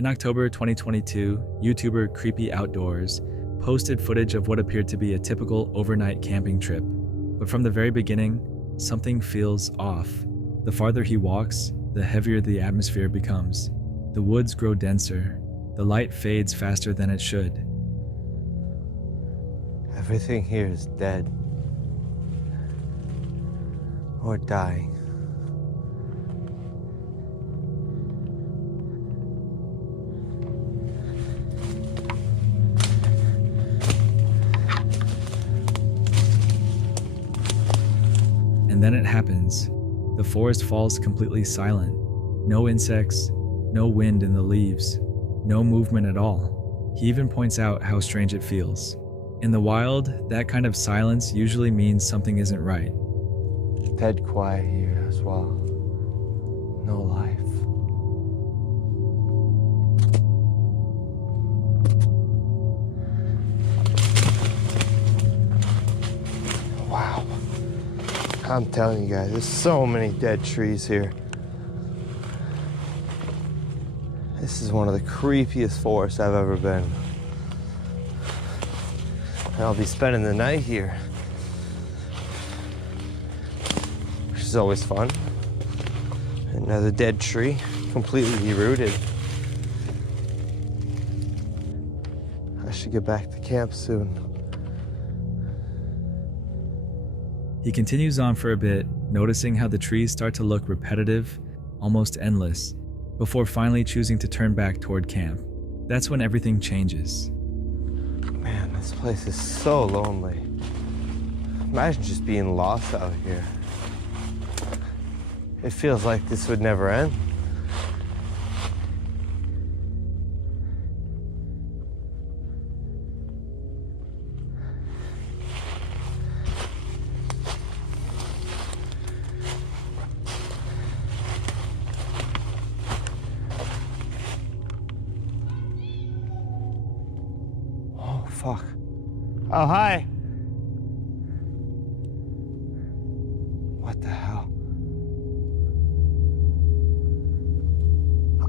In October 2022, YouTuber Creepy Outdoors posted footage of what appeared to be a typical overnight camping trip. But from the very beginning, something feels off. The farther he walks, the heavier the atmosphere becomes. The woods grow denser. The light fades faster than it should. Everything here is dead. Or dying. And then it happens. The forest falls completely silent. No insects, no wind in the leaves, no movement at all. He even points out how strange it feels. In the wild, that kind of silence usually means something isn't right. Dead quiet here as well. No life. Wow. I'm telling you guys, there's so many dead trees here. This is one of the creepiest forests I've ever been. And I'll be spending the night here, which is always fun. Another dead tree, completely rooted. I should get back to camp soon. He continues on for a bit, noticing how the trees start to look repetitive, almost endless, before finally choosing to turn back toward camp. That's when everything changes. Man, this place is so lonely. Imagine just being lost out here. It feels like this would never end. Fuck. Oh, hi. What the hell?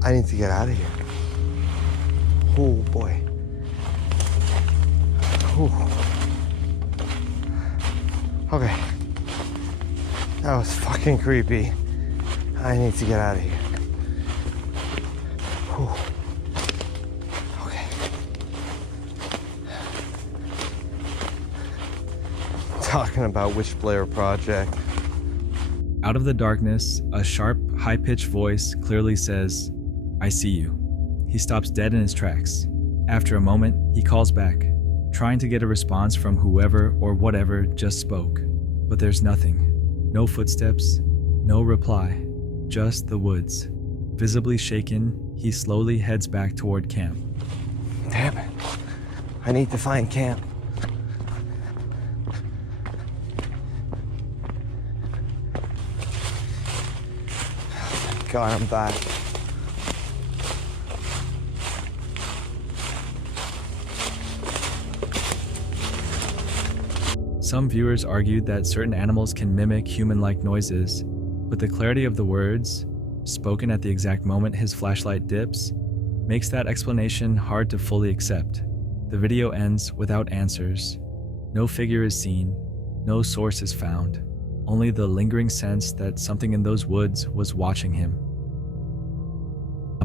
I need to get out of here. Oh, boy. Ooh. Okay. That was fucking creepy. I need to get out of here. Ooh. Talking about which Blair project. Out of the darkness, a sharp, high-pitched voice clearly says, "I see you." He stops dead in his tracks. After a moment, he calls back, trying to get a response from whoever or whatever just spoke. But there's nothing. No footsteps, no reply, just the woods. Visibly shaken, he slowly heads back toward camp. Damn it. I need to find camp. God, I'm back. Some viewers argued that certain animals can mimic human-like noises, but the clarity of the words, spoken at the exact moment his flashlight dips, makes that explanation hard to fully accept. The video ends without answers. No figure is seen, no source is found. Only the lingering sense that something in those woods was watching him.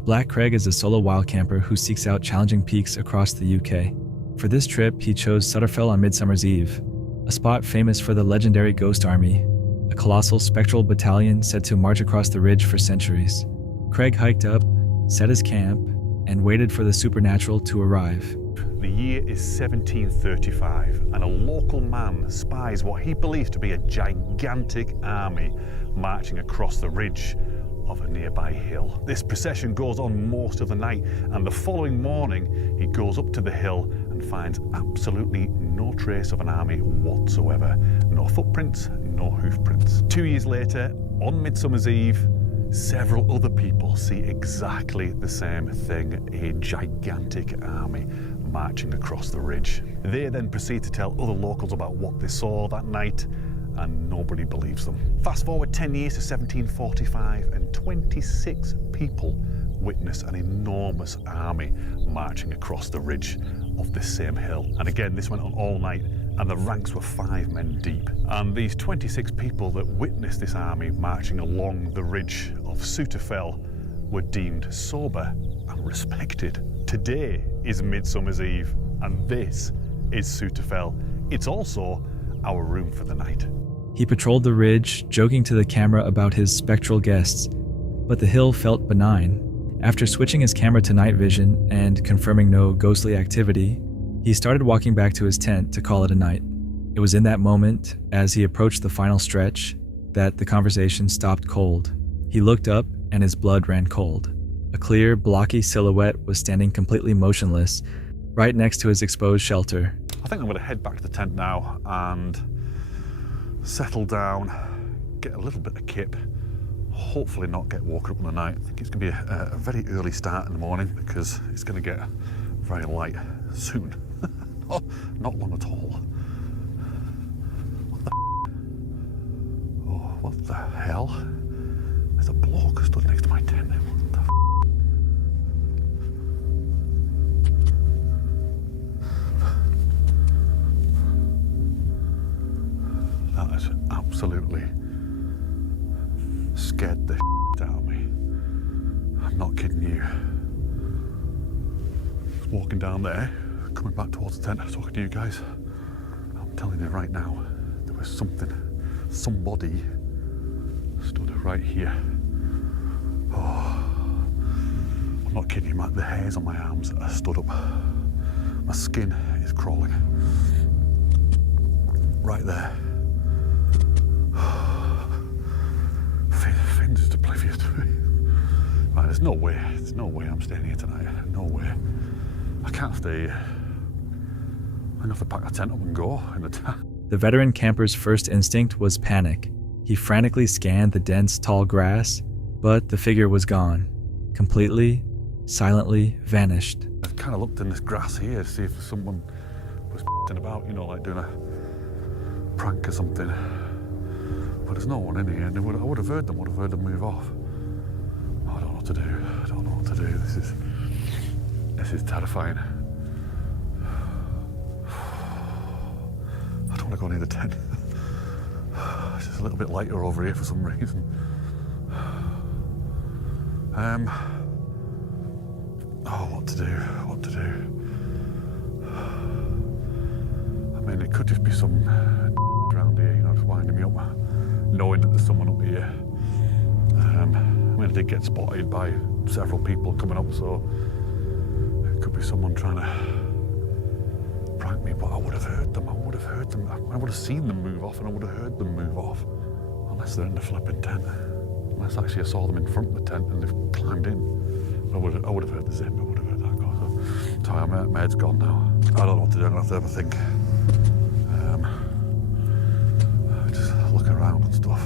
Black Craig is a solo wild camper who seeks out challenging peaks across the UK. For this trip, he chose Sutterfell on Midsummer's Eve, a spot famous for the legendary Ghost Army, a colossal spectral battalion said to march across the ridge for centuries. Craig hiked up, set his camp, and waited for the supernatural to arrive. The year is 1735, and a local man spies what he believes to be a gigantic army marching across the ridge of a nearby hill. This procession goes on most of the night, and the following morning he goes up to the hill and finds absolutely no trace of an army whatsoever. No footprints, no hoofprints. 2 years later, on Midsummer's Eve, several other people see exactly the same thing, a gigantic army marching across the ridge. They then proceed to tell other locals about what they saw that night, and nobody believes them. Fast forward 10 years to 1745, and 26 people witness an enormous army marching across the ridge of this same hill. And again, this went on all night, and the ranks were 5 men deep. And these 26 people that witnessed this army marching along the ridge of Sutterfell were deemed sober and respected. Today is Midsummer's Eve, and this is Sutterfell. It's also our room for the night. He patrolled the ridge, joking to the camera about his spectral guests, but the hill felt benign. After switching his camera to night vision and confirming no ghostly activity, he started walking back to his tent to call it a night. It was in that moment, as he approached the final stretch, that the conversation stopped cold. He looked up and his blood ran cold. A clear, blocky silhouette was standing completely motionless, right next to his exposed shelter. I think I'm going to head back to the tent now and settle down, get a little bit of kip, hopefully not get woken up in the night. I think it's going to be a very early start in the morning because it's going to get very light soon. Oh, not long at all. What the hell? There's a bloke stood next to my tent. What the That has absolutely scared the out of me. I'm not kidding you. I was walking down there, coming back towards the tent, talking to you guys. I'm telling you right now, there was somebody stood right here. Oh, I'm not kidding you, Matt. The hairs on my arms are stood up. My skin is crawling. Right there. Finn's just oblivious to me. Right, there's no way I'm staying here tonight. No way. I can't stay here. I'm gonna have to pack a tent up and go in the town. The veteran camper's first instinct was panic. He frantically scanned the dense, tall grass, but the figure was gone. Completely, silently vanished. I kind of looked in this grass here to see if someone was about, you know, like doing a prank or something. But there's no one in here, and I would have heard them move off. I don't know what to do. This is terrifying. I don't want to go near the tent. It's just a little bit lighter over here for some reason. What to do? I mean, it could just be some around here, you know, just winding me up, knowing that there's someone up here. I mean, I did get spotted by several people coming up, so it could be someone trying to prank me, but I would have heard them. I would have seen them move off, and I would have heard them move off. Unless they're in the flipping tent. Unless actually I saw them in front of the tent and they've climbed in. I would have heard the zip, I would have heard that go. So, sorry, my head's gone now. I don't know what to do, I'm going to have to have a think. Just look around and stuff.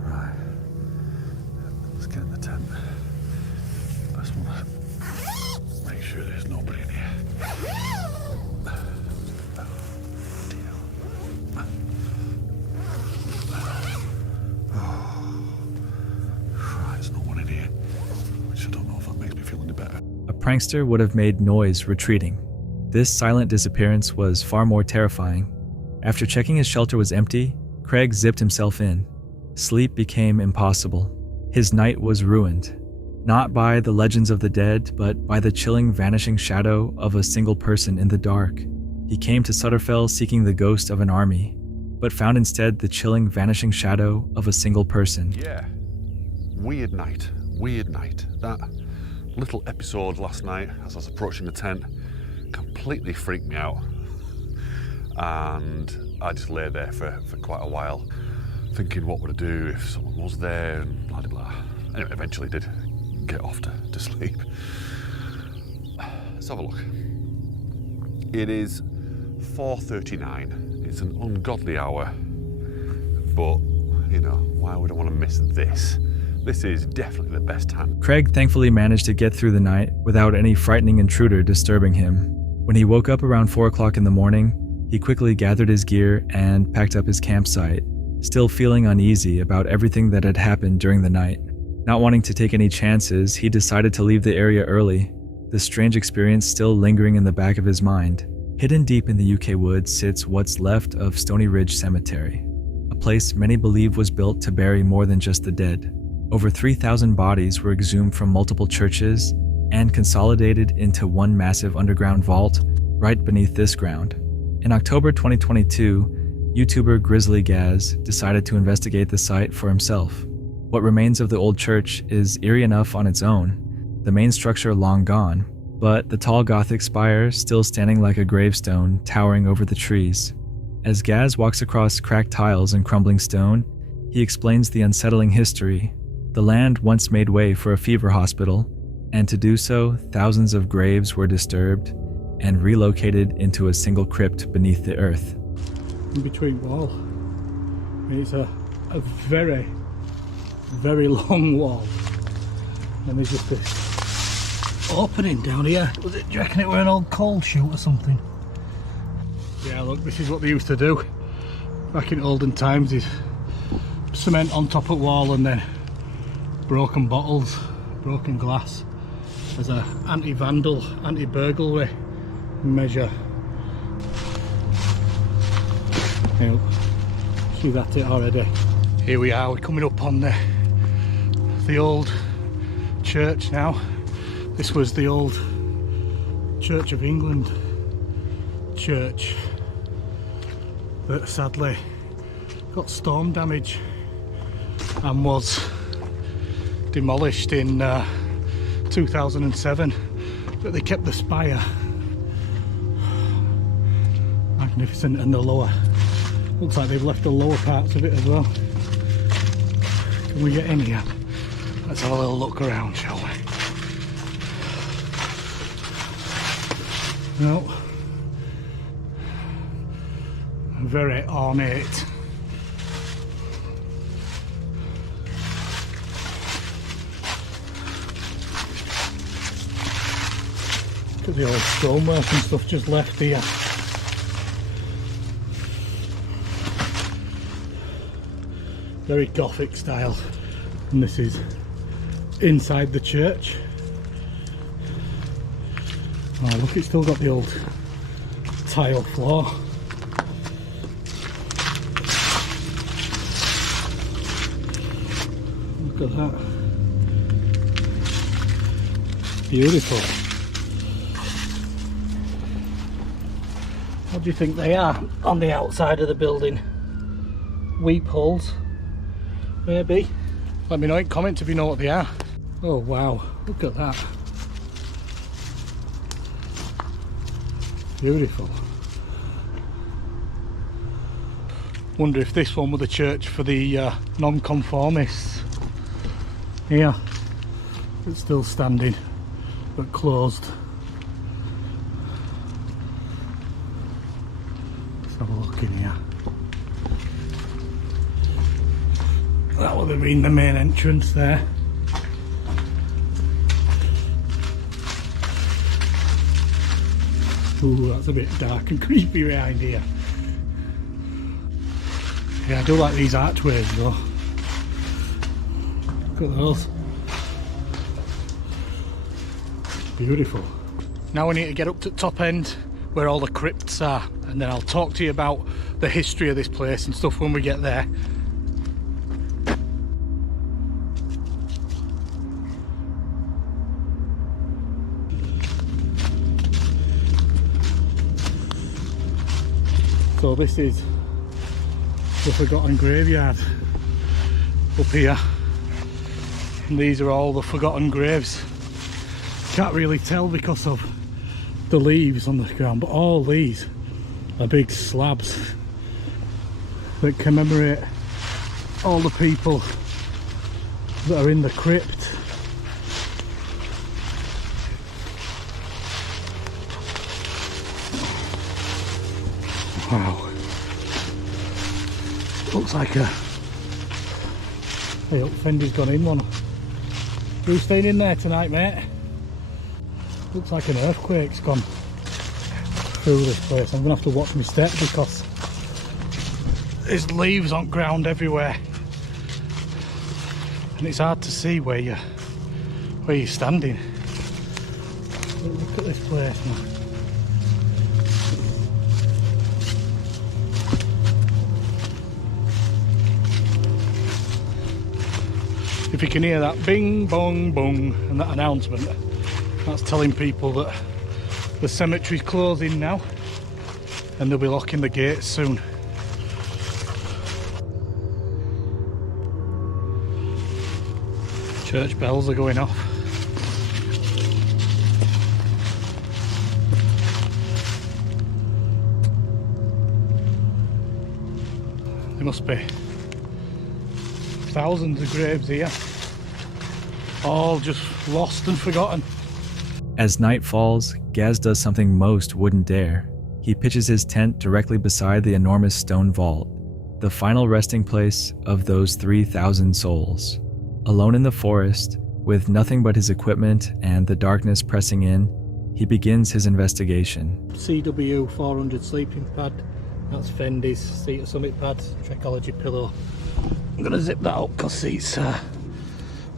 Right. Let's get in the tent. I just want to make sure there's nobody in here. A prankster would have made noise retreating. This silent disappearance was far more terrifying. After checking his shelter was empty, Craig zipped himself in. Sleep became impossible. His night was ruined. Not by the legends of the dead, but by the chilling, vanishing shadow of a single person in the dark. He came to Sutterfell seeking the ghost of an army, but found instead the chilling, vanishing shadow of a single person. Yeah. Weird night. That little episode last night as I was approaching the tent completely freaked me out, and I just lay there for quite a while thinking what would I do if someone was there and blah blah blah. Anyway, eventually did get off to sleep. Let's have a look. It is 4:39. It's an ungodly hour, but you know, why would I want to miss this? This is definitely the best time. Craig thankfully managed to get through the night without any frightening intruder disturbing him. When he woke up around 4 o'clock in the morning, he quickly gathered his gear and packed up his campsite, still feeling uneasy about everything that had happened during the night. Not wanting to take any chances, he decided to leave the area early, the strange experience still lingering in the back of his mind. Hidden deep in the UK woods sits what's left of Stony Ridge Cemetery, a place many believe was built to bury more than just the dead. Over 3,000 bodies were exhumed from multiple churches and consolidated into one massive underground vault right beneath this ground. In October 2022, YouTuber Grizzly Gaz decided to investigate the site for himself. What remains of the old church is eerie enough on its own, the main structure long gone, but the tall Gothic spire still standing like a gravestone towering over the trees. As Gaz walks across cracked tiles and crumbling stone, he explains the unsettling history. The land once made way for a fever hospital, and to do so, thousands of graves were disturbed and relocated into a single crypt beneath the earth. In between wall, it's a very, very long wall, and there's just this opening down here. Do you reckon it were an old coal chute or something? Yeah, look, this is what they used to do back in olden times, is cement on top of the wall and then broken bottles, broken glass as a anti-vandal, anti-burglary measure. Yep. She's at it already. Here we are, we're coming up on the old church now. This was the old Church of England church that sadly got storm damage and was demolished in 2007, but they kept the spire. Magnificent. And the lower, looks like they've left the lower parts of it as well. Can we get in here? Let's have a little look around, shall we? No. Very ornate. Look at the old stonework and stuff just left here. Very Gothic style. And this is inside the church. Oh look, it's still got the old tile floor. Look at that. Beautiful. What do you think they are on the outside of the building? Weep holes? Maybe. Let me know in comments if you know what they are. Oh wow, look at that. Beautiful. Wonder if this one were the church for the non-conformists. Here, it's still standing, but closed. Let's have a look in here. That would have been the main entrance there. Ooh, that's a bit dark and creepy behind here. Yeah, I do like these archways though. Look at those. Beautiful. Now we need to get up to the top end where all the crypts are, and then I'll talk to you about the history of this place and stuff when we get there. So this is the forgotten graveyard up here, and these are all the forgotten graves. Can't really tell because of the leaves on the ground, but all these are big slabs that commemorate all the people that are in the crypt. Wow. Looks like a... Hey, look, Fendy's gone in one. Who's staying in there tonight, mate? Looks like an earthquake's gone through this place. I'm gonna have to watch my step because there's leaves on ground everywhere, and it's hard to see where you're standing. Look at this place, man. If you can hear that bing bong bong and that announcement, that's telling people that the cemetery's closing now and they'll be locking the gates soon. Church bells are going off. There must be thousands of graves here, all just lost and forgotten. As night falls, Gaz does something most wouldn't dare. He pitches his tent directly beside the enormous stone vault, the final resting place of those 3,000 souls. Alone in the forest, with nothing but his equipment and the darkness pressing in, he begins his investigation. CW 400 sleeping pad, that's Fendi's seat or summit pad, Trekology pillow. I'm gonna zip that up because it's, I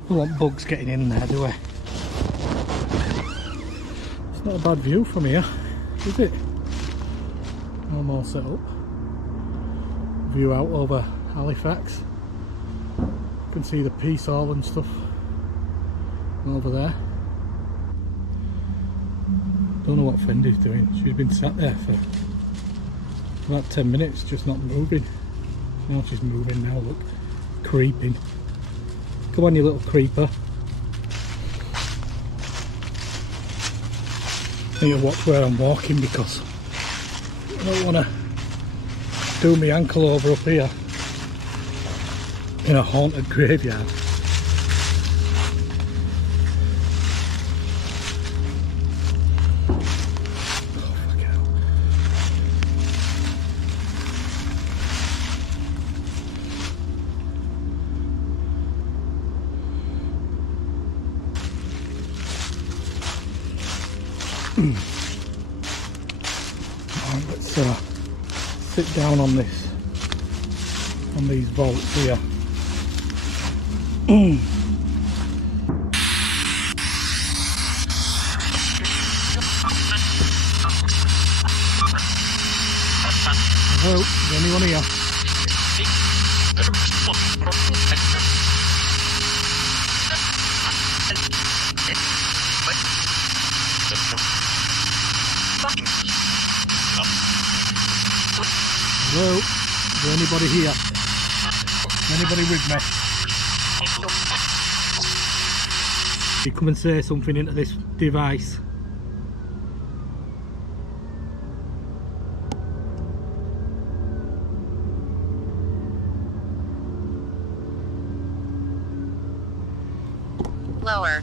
don't want bugs getting in there, do I? It's not a bad view from here, is it? I'm all set up. View out over Halifax. You can see the Peace Hall and stuff over there. Don't know what Fendi's doing. She's been sat there for about 10 minutes, just not moving. Now she's moving now, look. Creeping. Come on, you little creeper. I need to watch where I'm walking because I don't want to do my ankle over up here in a haunted graveyard. Right, let's sit down on these vaults here. Hello, is anyone here? Hello, is there anybody here? Anybody with me? You come and say something into this device. Lower.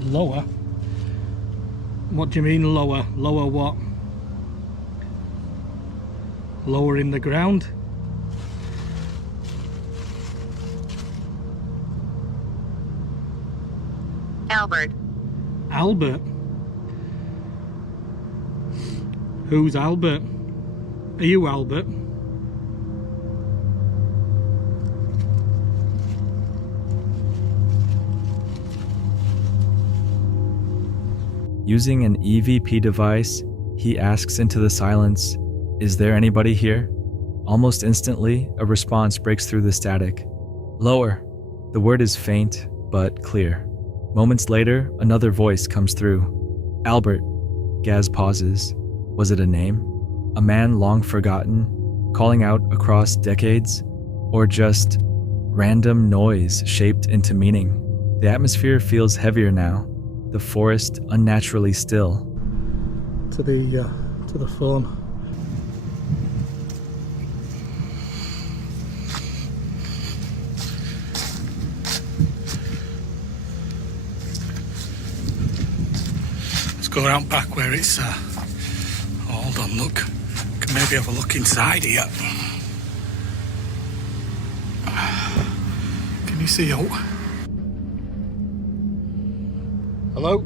Lower? What do you mean lower? Lower what? Lower in the ground? Albert. Albert? Who's Albert? Are you Albert? Using an EVP device, he asks into the silence, "Is there anybody here?" Almost instantly, a response breaks through the static. "Lower." The word is faint, but clear. Moments later, another voice comes through. "Albert." Gaz pauses. Was it a name? A man long forgotten, calling out across decades? Or just random noise shaped into meaning? The atmosphere feels heavier now, the forest unnaturally still. To the phone. Let's go around back where it's hold on, look. Can maybe have a look inside here. Can you see out? Hello?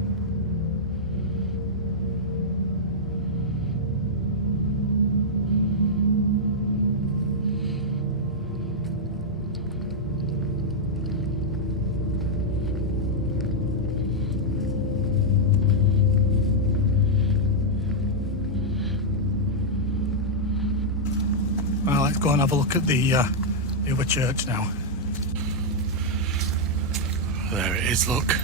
let's go and have a look at the other church now. There it is, look.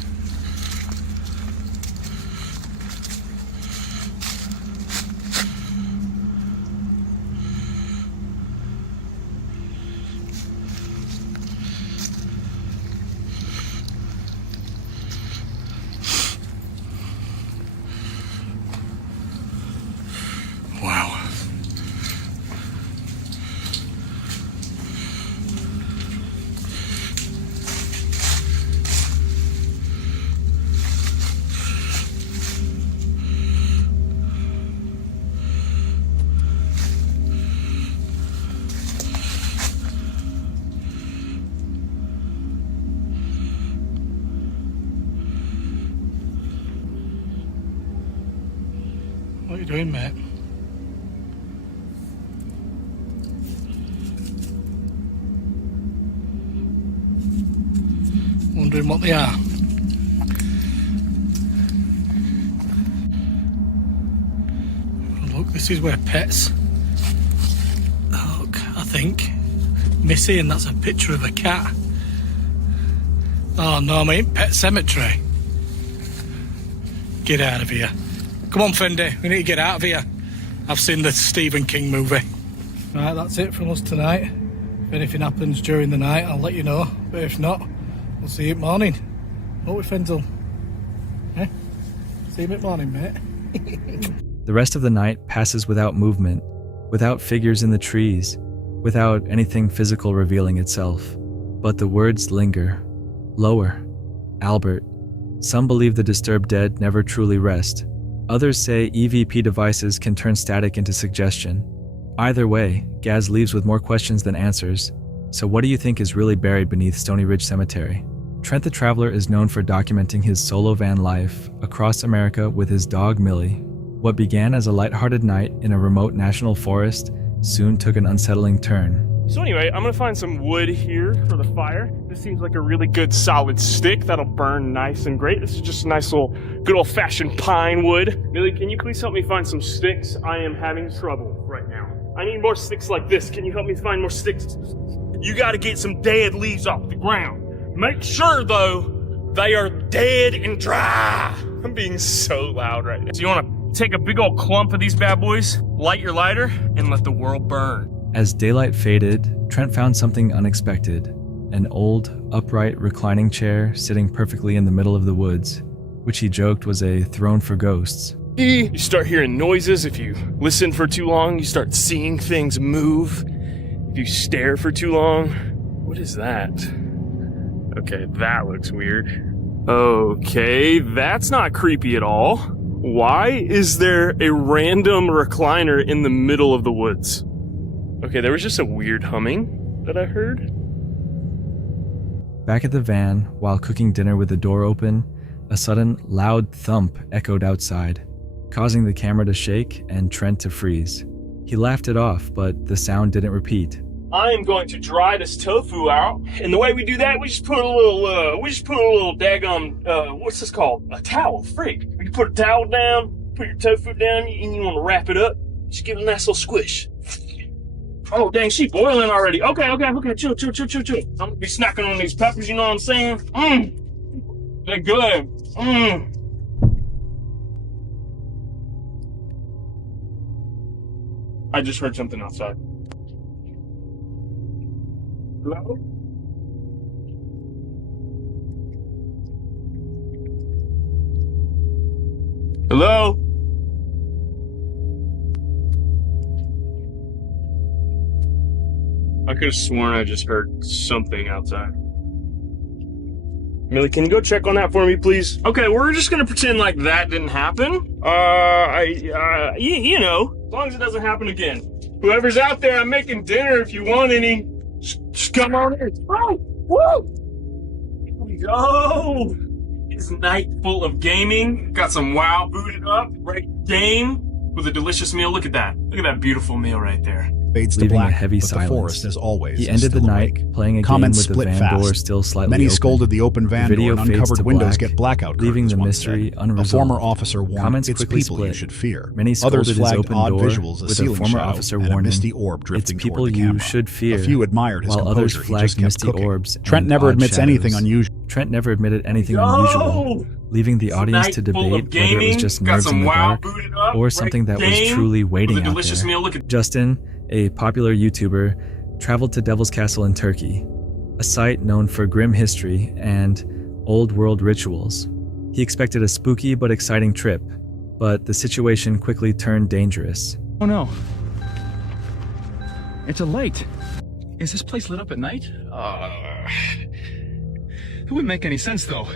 Wow. What are you doing, mate? Wondering what they are. Look, this is where pets. Look, I think. Missy, and that's a picture of a cat. Oh no, mate, Pet Cemetery. Get out of here. Come on, Fendi, we need to get out of here. I've seen the Stephen King movie. Right, that's it from us tonight. If anything happens during the night, I'll let you know. But if not, we'll see you at morning. What we Fendel? Eh? See you at morning, mate. The rest of the night passes without movement, without figures in the trees, without anything physical revealing itself. But the words linger. Lower. Albert. Some believe the disturbed dead never truly rest. Others say EVP devices can turn static into suggestion. Either way, Gaz leaves with more questions than answers. So what do you think is really buried beneath Stony Ridge Cemetery? Trent the Traveler is known for documenting his solo van life across America with his dog Millie. What began as a lighthearted night in a remote national forest soon took an unsettling turn. So anyway, I'm gonna find some wood here for the fire. This seems like a really good solid stick that'll burn nice and great. This is just a nice little, good old-fashioned pine wood. Millie, can you please help me find some sticks? I am having trouble right now. I need more sticks like this. Can you help me find more sticks? You gotta get some dead leaves off the ground. Make sure, though, they are dead and dry. I'm being so loud right now. So you wanna take a big old clump of these bad boys, light your lighter, and let the world burn. As daylight faded, Trent found something unexpected. An old, upright, reclining chair sitting perfectly in the middle of the woods, which he joked was a throne for ghosts. You start hearing noises. If you listen for too long, you start seeing things move. If you stare for too long, what is that? Okay, that looks weird. Okay, that's not creepy at all. Why is there a random recliner in the middle of the woods? Okay, there was just a weird humming that I heard. Back at the van, while cooking dinner with the door open, a sudden, loud thump echoed outside, causing the camera to shake and Trent to freeze. He laughed it off, but the sound didn't repeat. I am going to dry this tofu out, and the way we do that, we just put a little daggum, what's this called? A towel, freak. You put a towel down, put your tofu down, and you want to wrap it up, just give it a nice little squish. Oh, dang, she boiling already. Okay, chill. I'm gonna be snacking on these peppers, you know what I'm saying? They're good. I just heard something outside. Hello? Hello? I could have sworn I just heard something outside. Millie, can you go check on that for me, please? Okay, we're just gonna pretend like that didn't happen. You know, as long as it doesn't happen again. Whoever's out there, I'm making dinner if you want any. Just come on in. Oh, woo! Here we go. It's a night full of gaming. Got some WoW booted up, ready to game with a delicious meal. Look at that. Look at that beautiful meal right there. Fades to leaving black, a heavy but silence. the forest, as always, He is ended the still night awake. playing a Comments game with split the van fast. door still slightly Many open. scolded the open van The door, video and fades uncovered to windows black, get blackout leaving curtains, the one mystery said. unresolved. A former officer warned, Comments it's quickly people you split. should fear. Many scolded Others his flagged open odd door visuals, a with a ceiling former shadow, officer and a warning, misty orb "It's drifting people toward the you camera. should fear." A few admired his while others composure. He flagged just kept misty cooking. orbs. Trent and never odd admits anything shadows. unusual. Trent never admitted anything unusual, leaving the audience to debate whether it was just nerves in the dark or something that was truly waiting out there. Justin, a popular YouTuber, traveled to Devil's Castle in Turkey, a site known for grim history and old world rituals. He expected a spooky but exciting trip, but the situation quickly turned dangerous. Oh no. It's a light. Is this place lit up at night? It wouldn't make any sense though.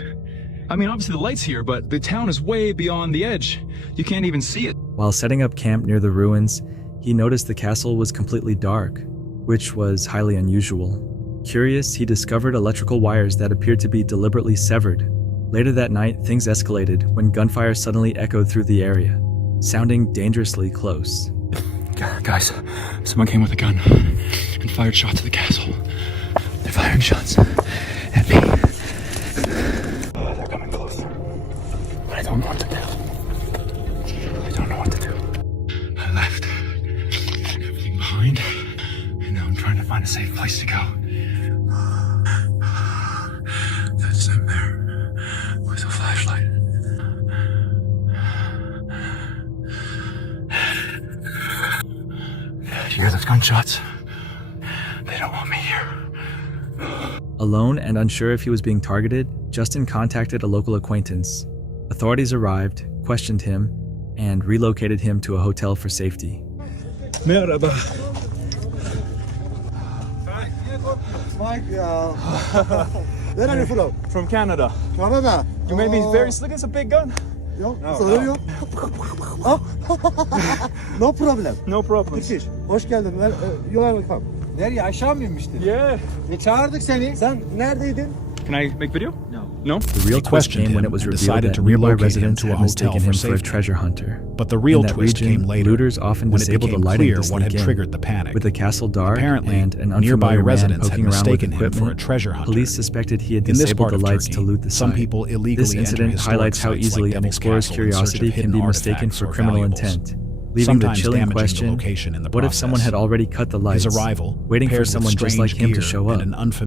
I mean, obviously the light's here, but the town is way beyond the edge. You can't even see it. While setting up camp near the ruins, he noticed the castle was completely dark, which was highly unusual. Curious, he discovered electrical wires that appeared to be deliberately severed. Later that night, things escalated when gunfire suddenly echoed through the area, sounding dangerously close. Guys, someone came with a gun and fired shots at the castle. They're firing shots at me. They're coming closer. I don't know what to do. I don't know what to do. I left everything behind, and now I'm trying to find a safe place to go. That's him there with a flashlight. Do you hear those gunshots? They don't want me here. Alone and unsure if he was being targeted, Justin contacted a local acquaintance. Authorities arrived, questioned him, and relocated him to a hotel for safety. Merhaba. Where are you from? From Canada. Canada. You made me very slick. It's a big gun. Yok, sorun yok. No problem. No problem. Turkish. Hoş geldin. Yola bakalım. Nereye? Aşağı mı inmiştin? Yeah. Çağırdık seni. Sen neredeydin? Can I make video? No. The real twist questioned came when him it was and revealed decided that to nearby relocate him residents to a had hotel mistaken for him for a safety. treasure hunter. But the real In that twist region, came later, looters often when it disabled the became lighting clear to what had sneak in. triggered the panic. With the castle dark Apparently, and an nearby unfamiliar man residents had poking around with mistaken him for a equipment, treasure hunter. police suspected he had In this disabled part the of lights Turkey, to loot the some site. people illegally This enter incident historic highlights how sites easily like an Devil's explorer's Castle in search of curiosity can hidden be mistaken artifacts for or criminal valuables, intent, leaving the sometimes chilling damaging the question, location in the what if someone process. had already cut the lights, His arrival, waiting for paired with someone just like strange him to gear show and up? an unfamiliar